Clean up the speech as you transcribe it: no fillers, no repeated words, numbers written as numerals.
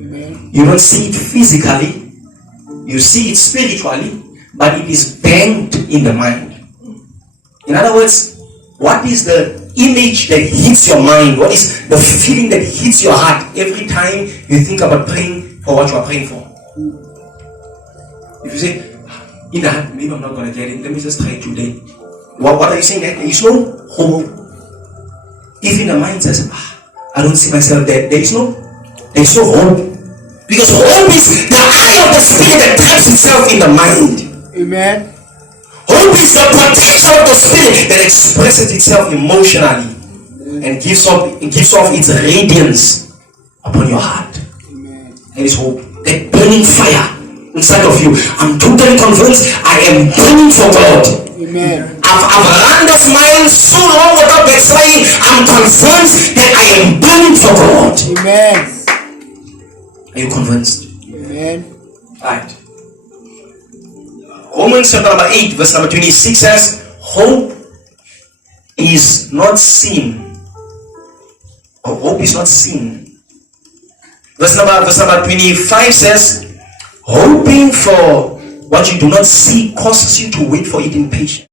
Amen. You don't see it physically, you see it spiritually, but it is banked in the mind. In other words, what is the image that hits your mind? What is the feeling that hits your heart every time you think about praying for what you are praying for? If you say, in the heart, maybe I'm not going to get it, let me just try today. What are you saying? There is no hope. If in the mind says, I don't see myself there, there is no hope. Because hope is the eye of the spirit that taps itself in the mind. Amen. Hope is the potential of the spirit that expresses itself emotionally and gives off its radiance upon your heart. Amen. That is hope. That burning fire inside of you. I'm totally convinced I am burning for God. Amen. I've run this mile so long without backsliding. I'm convinced that I am burning for God. Amen. Are you convinced? Amen. Right. Romans chapter number 8, verse number 26 says, hope is not seen. Or hope is not seen. Verse number 25 says, hoping for what you do not see causes you to wait for it in patience.